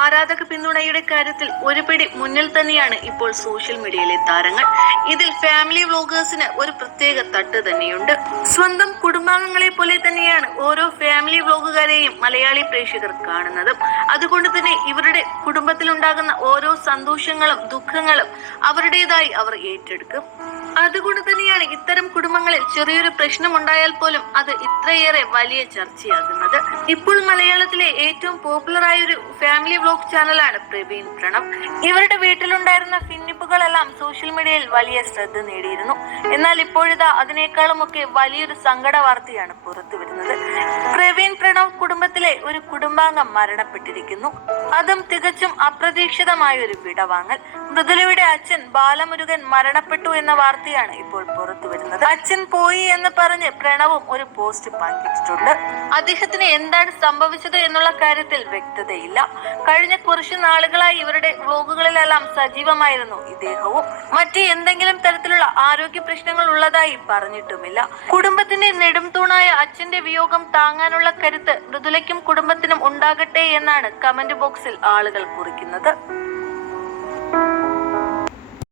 ആരാധക പിന്തുണയുടെ കാര്യത്തിൽ ഒരു പിടി മുന്നിൽ തന്നെയാണ് ഇപ്പോൾ സോഷ്യൽ മീഡിയയിലെ താരങ്ങൾ. ഇതിൽ ഫാമിലി വ്ലോഗേഴ്സിന് ഒരു പ്രത്യേക തട്ട് തന്നെയുണ്ട്. സ്വന്തം കുടുംബാംഗങ്ങളെ പോലെ തന്നെയാണ് ഓരോ ഫാമിലി വ്ലോഗുകാരെയും മലയാളി പ്രേക്ഷകർ കാണുന്നതും. അതുകൊണ്ട് തന്നെ ഇവരുടെ കുടുംബത്തിലുണ്ടാകുന്ന ഓരോ സന്തോഷങ്ങളും ദുഃഖങ്ങളും അവരുടേതായി അവർ ഏറ്റെടുക്കും. അതുകൊണ്ട് തന്നെയാണ് ഇത്തരം കുടുംബങ്ങളിൽ ചെറിയൊരു പ്രശ്നം ഉണ്ടായാൽ പോലും അത് ഇത്രയേറെ വലിയ ചർച്ചയാകുന്നത്. ഇപ്പോൾ മലയാളത്തിലെ ഏറ്റവും പോപ്പുലർ ആയ ഒരു ഫാമിലി വ്ലോഗ് ചാനലാണ് പ്രവീൺ പ്രണവ്. ഇവരുടെ വീട്ടിലുണ്ടായിരുന്ന ഭിന്നിപ്പുകളെല്ലാം സോഷ്യൽ മീഡിയയിൽ വലിയ ശ്രദ്ധ നേടിയിരുന്നു. എന്നാൽ ഇപ്പോഴിതാ അതിനേക്കാളും ഒക്കെ വലിയൊരു സങ്കട വാർത്തയാണ് പുറത്തു വരുന്നത്. പ്രവീൺ പ്രണവ് കുടുംബത്തിലെ ഒരു കുടുംബാംഗം മരണപ്പെട്ടിരിക്കുന്നു. അതും തികച്ചും അപ്രതീക്ഷിതമായ ഒരു വിടവാങ്ങൽ. മൃദുലയുടെ അച്ഛൻ ബാലമുരുകൻ മരണപ്പെട്ടു എന്ന വാർത്തയാണ് ഇപ്പോൾ പുറത്തു വരുന്നത്. അച്ഛൻ പോയി എന്ന് പറഞ്ഞ് പ്രണവും ഒരു പോസ്റ്റ് പങ്കിട്ടിട്ടുണ്ട്. അദ്ദേഹത്തിന് എന്താണ് സംഭവിച്ചത് എന്നുള്ള കാര്യത്തിൽ വ്യക്തതയില്ല. കഴിഞ്ഞ കുറച്ചു നാളുകളായി ഇവരുടെ വ്ലോഗുകളിലെല്ലാം സജീവമായിരുന്നു ഇദ്ദേഹവും. മറ്റ് എന്തെങ്കിലും തരത്തിലുള്ള ആരോഗ്യ പ്രശ്നങ്ങൾ ഉള്ളതായി പറഞ്ഞിട്ടുമില്ല. കുടുംബത്തിന്റെ നെടും തൂണായ അച്ഛന്റെ വിയോഗം താങ്ങാനുള്ള കരുത്ത് മൃദുലയ്ക്കും കുടുംബത്തിനും ഉണ്ടാകട്ടെ എന്നാണ് കമന്റ് ബോക്സിൽ ആളുകൾ കുറിക്കുന്നത്.